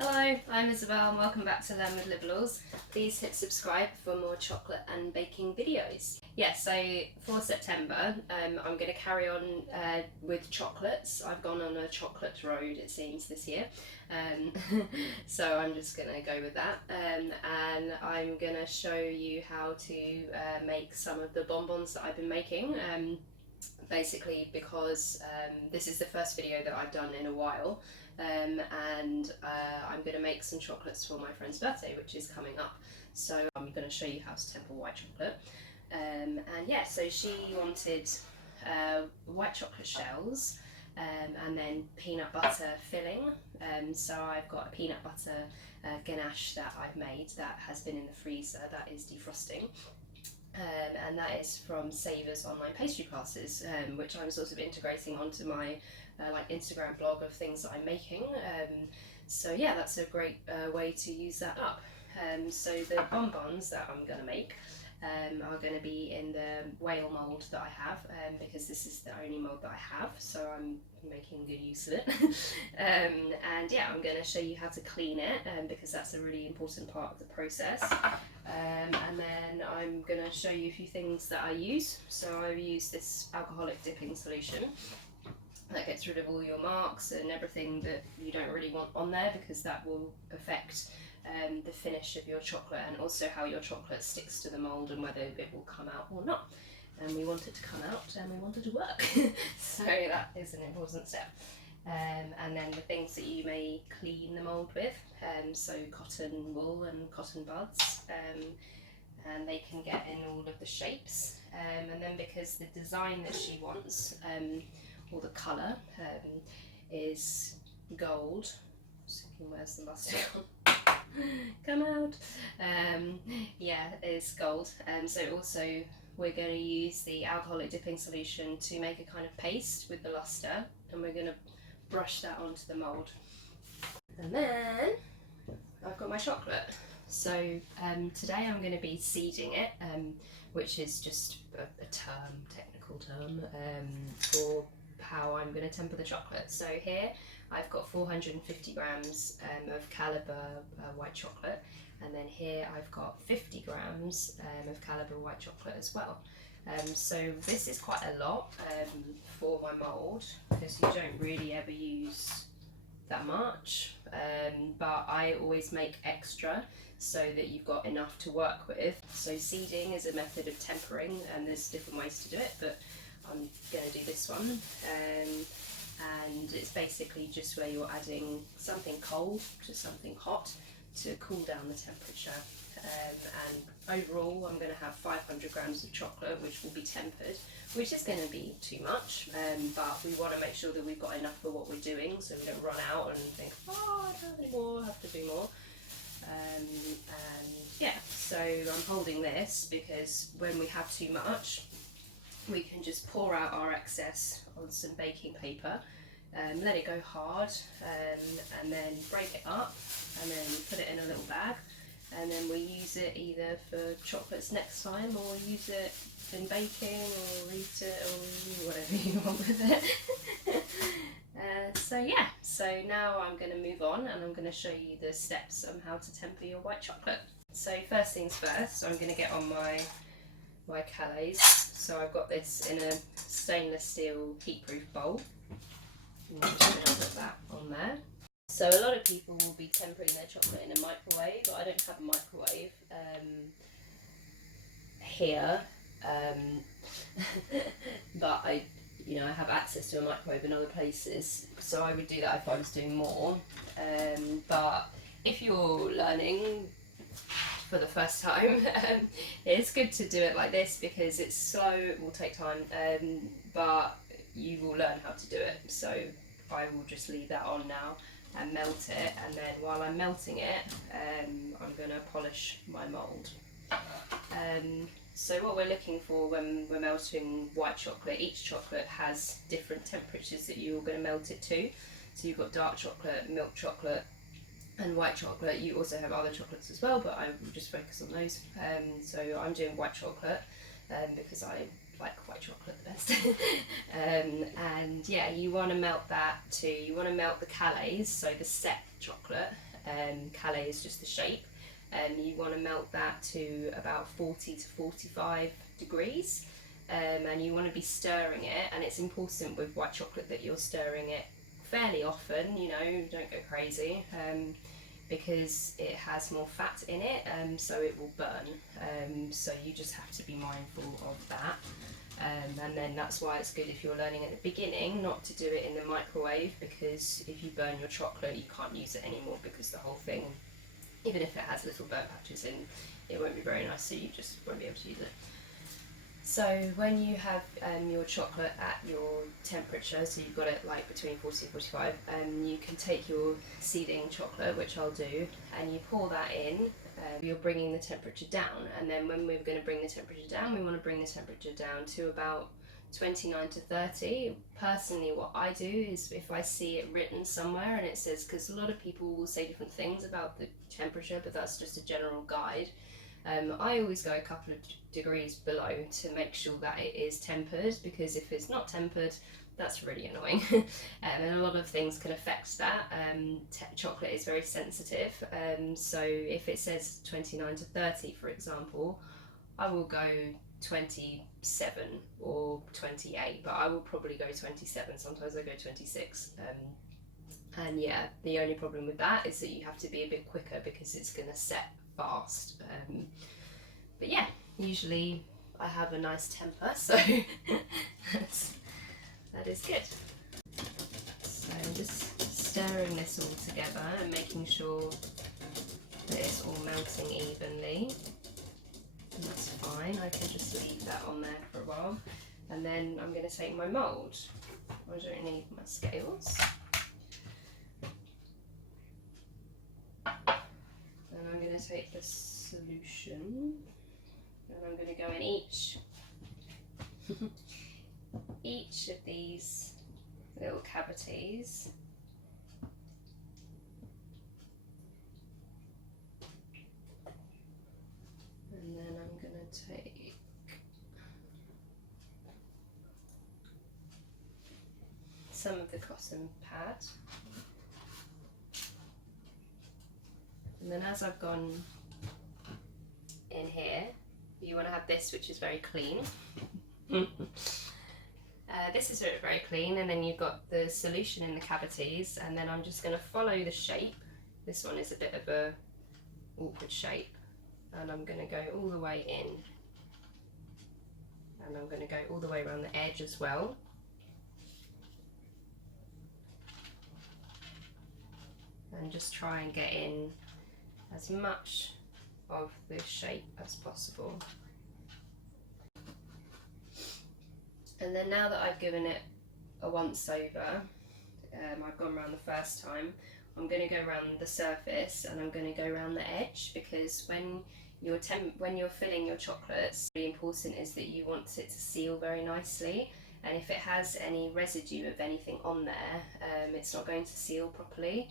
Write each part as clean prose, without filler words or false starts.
Hello, I'm Isabel and welcome back to Learn with Liberals. Please hit subscribe for more chocolate and baking videos. So for September, I'm going to carry on with chocolates. I've gone on a chocolate road, it seems, this year. So I'm just going to go with that. And I'm going to show you how to make some of the bonbons that I've been making. Basically because this is the first video that I've done in a while. And I'm going to make some chocolates for my friend's birthday, which is coming up. So I'm going to show you how to temper white chocolate. So she wanted white chocolate shells and then peanut butter filling. So I've got a peanut butter ganache that I've made that has been in the freezer, that is defrosting. And that is from Savour's online pastry classes, which I was also integrating onto my Instagram blog of things that I'm making. That's a great way to use that up. So the bonbons that I'm going to make are going to be in the whale mould that I have, because this is the only mould that I have, so I'm making good use of it. I'm going to show you how to clean it, because that's a really important part of the process. And then I'm going to show you a few things that I use. So I use this alcoholic dipping solution that gets rid of all your marks and everything that you don't really want on there, because that will affect the finish of your chocolate and also how your chocolate sticks to the mould and whether it will come out or not. And we want it to come out and we want it to work. So that is an important step. And then the things that you may clean the mould with, so cotton wool and cotton buds, and they can get in all of the shapes. And then because the design that she wants, or the colour, is gold. Just thinking, where's the mustard gone? Come out. Is gold. So also we're going to use the alcoholic dipping solution to make a kind of paste with the luster, and we're going to brush that onto the mould. And then I've got my chocolate. So today I'm going to be seeding it, which is just a technical term for how I'm going to temper the chocolate. So here I've got 450 grams of Calibre white chocolate, and then here I've got 50 grams of Calibre white chocolate as well. So this is quite a lot for my mould, because you don't really ever use that much, but I always make extra so that you've got enough to work with. So seeding is a method of tempering, and there's different ways to do it, but I'm going to do this one. And it's basically just where you're adding something cold to something hot to cool down the temperature. And overall I'm going to have 500 grams of chocolate, which will be tempered, which is going to be too much, but we want to make sure that we've got enough for what we're doing, so we don't run out and think, oh, I don't have any more, I have to do more. So I'm holding this because when we have too much, we can just pour out our excess on some baking paper, let it go hard, and then break it up, and then put it in a little bag, and then we use it either for chocolates next time, or use it in baking, or eat it, or whatever you want with it. So now I'm going to move on, and I'm going to show you the steps on how to temper your white chocolate. So first things first, I'm going to get on my Calais. So I've got this in a stainless steel heatproof bowl. I'm just going to put that on there. So a lot of people will be tempering their chocolate in a microwave, but I don't have a microwave here. But I have access to a microwave in other places, so I would do that if I was doing more. But if you're learning for the first time, it's good to do it like this, because it's slow, it will take time, but you will learn how to do it. So I will just leave that on now and melt it, and then while I'm melting it, I'm going to polish my mould. So what we're looking for when we're melting white chocolate, each chocolate has different temperatures that you're going to melt it to. So you've got dark chocolate, milk chocolate, and white chocolate. You also have other chocolates as well, but I will just focus on those. So I'm doing white chocolate because I like white chocolate the best. You want to melt that too. You want to melt the Calais, so the set chocolate, Calais is just the shape. You want to melt that to about 40 to 45 degrees, and you want to be stirring it, and it's important with white chocolate that you're stirring it fairly often, you know, don't go crazy, because it has more fat in it, so it will burn, so you just have to be mindful of that. And then that's why it's good if you're learning at the beginning not to do it in the microwave, because if you burn your chocolate you can't use it anymore, because the whole thing, even if it has little burnt patches in, it won't be very nice, so you just won't be able to use it. So when you have your chocolate at your temperature, so you've got it like between 40 and 45, you can take your seeding chocolate, which I'll do, and you pour that in. You're bringing the temperature down, and then when we're going to bring the temperature down, we want to bring the temperature down to about 29 to 30. Personally, what I do is, if I see it written somewhere and it says, because a lot of people will say different things about the temperature, but that's just a general guide. I always go a couple of degrees below to make sure that it is tempered, because if it's not tempered, that's really annoying. And a lot of things can affect that. Chocolate is very sensitive, so if it says 29 to 30, for example, I will go 27 or 28, but I will probably go 27. Sometimes I go 26. And yeah, the only problem with that is that you have to be a bit quicker, because it's going to set fast. But yeah, usually I have a nice temper, so that is good. So I'm just stirring this all together and making sure that it's all melting evenly. And that's fine, I can just leave that on there for a while. And then I'm going to take my mould. I don't need my scales. And I'm going to take the solution, and I'm going to go in each of these little cavities. And then I'm going to take some of the cotton pad. And then as I've gone in here, you want to have this, which is very clean. This is very clean, and then you've got the solution in the cavities, and then I'm just going to follow the shape. This one is a bit of a awkward shape, and I'm going to go all the way in, and I'm going to go all the way around the edge as well. And just try and get in as much of the shape as possible. And then now that I've given it a once over, I've gone around the first time, I'm going to go around the surface, and I'm going to go around the edge, because when you're filling your chocolates, really important is that you want it to seal very nicely, and if it has any residue of anything on there, it's not going to seal properly.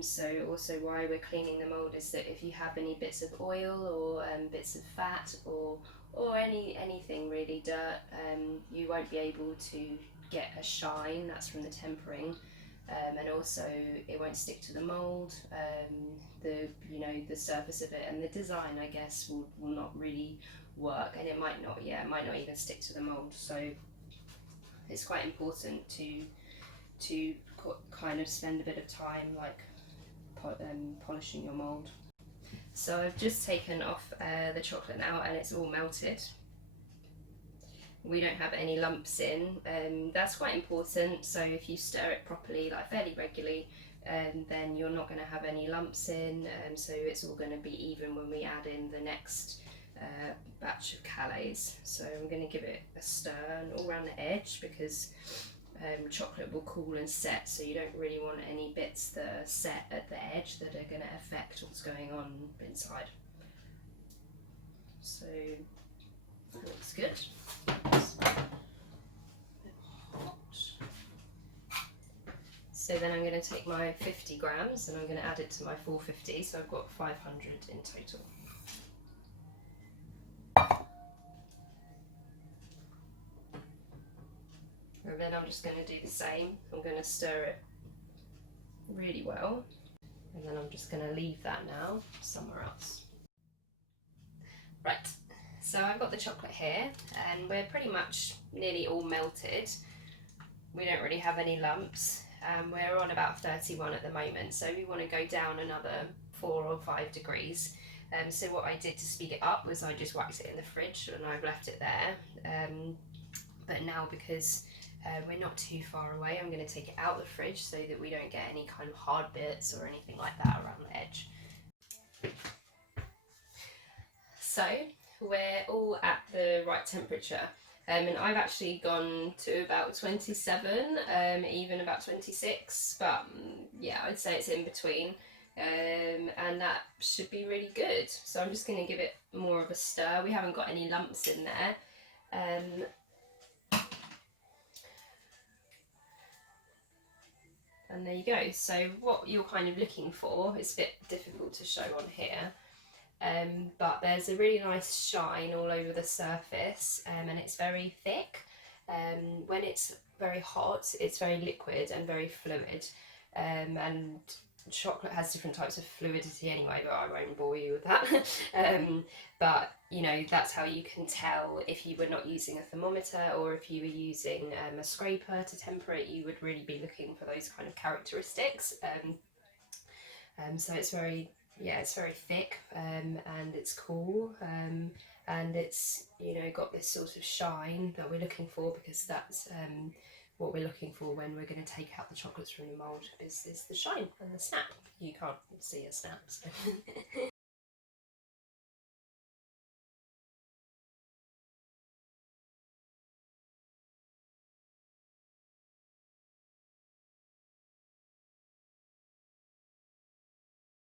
So also why we're cleaning the mould is that if you have any bits of oil or bits of fat or anything really, dirt, you won't be able to get a shine. That's from the tempering, and also it won't stick to the mould. The surface of it and the design, I guess, will not really work, and it might not even stick to the mould. So it's quite important to kind of spend a bit of time like polishing your mould. So I've just taken off the chocolate now, and it's all melted. We don't have any lumps in, that's quite important. So if you stir it properly, like fairly regularly, then you're not going to have any lumps in, so it's all going to be even when we add in the next batch of Calais. So I'm going to give it a stir and all around the edge, because chocolate will cool and set, so you don't really want any bits that are set at the edge that are going to affect what's going on inside. So that looks good. So then I'm going to take my 50 grams and I'm going to add it to my 450, so I've got 500 in total. And then I'm just going to do the same. I'm going to stir it really well. And then I'm just going to leave that now somewhere else. Right, so I've got the chocolate here and we're pretty much nearly all melted. We don't really have any lumps. We're on about 31 at the moment, so we want to go down another 4 or 5 degrees. So what I did to speed it up was I just whacked it in the fridge and I've left it there. But now, because we're not too far away, I'm going to take it out of the fridge so that we don't get any kind of hard bits or anything like that around the edge. So we're all at the right temperature. And I've actually gone to about 27, even about 26, but yeah, I'd say it's in between, and that should be really good. So I'm just going to give it more of a stir. We haven't got any lumps in there. And there you go. So what you're kind of looking for, it's a bit difficult to show on here, but there's a really nice shine all over the surface, and it's very thick. When it's very hot, it's very liquid and very fluid, and chocolate has different types of fluidity anyway, but I won't bore you with that. But you know, that's how you can tell if you were not using a thermometer or if you were using a scraper to temper it. You would really be looking for those kind of characteristics. So it's very, yeah, it's very thick, and it's cool, and it's, you know, got this sort of shine that we're looking for, because that's what we're looking for when we're going to take out the chocolates from the mould, is the shine and the snap. You can't see a snap, so